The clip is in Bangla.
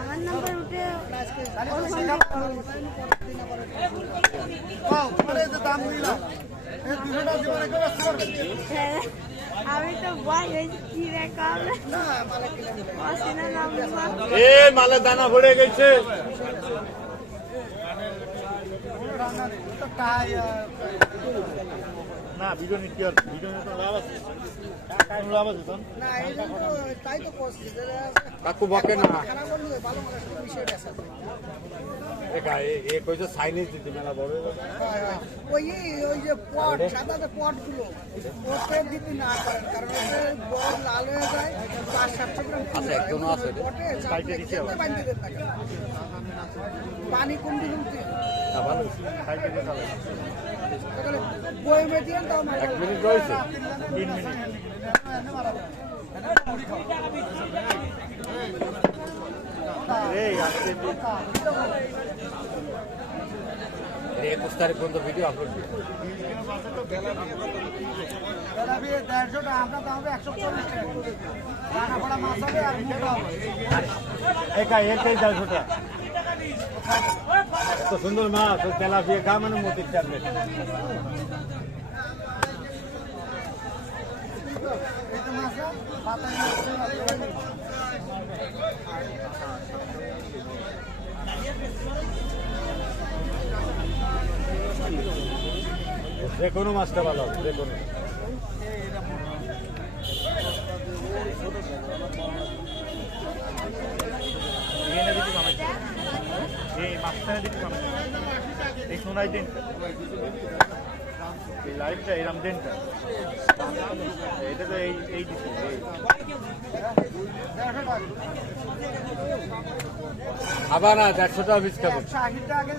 আমার নাম্বার উঠে আমি তো ভয় হয়েছি কি রেকর্ড এ মালে দানা পড়ে গেছে না ভিডিও নিতে আর ভিডিও নিতে লাভ আছে লাভ আছে তখন না এই তো তাই তো করছি কাকু বকে না খারাপ বললে ভালো মনে একটা বিষয় আছে একা এ কইছে সাইনিজ দিতে মেলা বড় ওই ওই যে পট সাদা যে পটগুলো ওতে দিতে না করেন কারণ ওতে বড় লাল হয়ে যায় 5-7 গ্রাম আচ্ছা একজনও আছে পটে চাইতে দিতে বাঁধতে দেন না পানি কম দিন না ভালো খাইতে দিতে হবে তাহলে বই মেদিয়ান দাও 1 মিনিট রয়েছে 3 মিনিট এই আজকে 21 তারিখ পর্যন্ত ভিডিও আপলোড দিই তেলাপিয়া 150 টাকা আমরা দাম হবে 140 টাকা রানা বড়া মাছ হবে আর মোটা হবে একা এটাই 150 টাকা এত সুন্দর মাছ তেলাপিয়া খা মানে মতির চাপবে এটা মাছ পাতা নিয়ে যে কোনো মাছটা ভালো যে কোনো এই মাছটা দিতে এই সোনাই দিন এই লাইফটা এরম দিনটা এটা তো এই দিচ্ছি আবার না 150 টাকা পিস খাবো 180 টাকা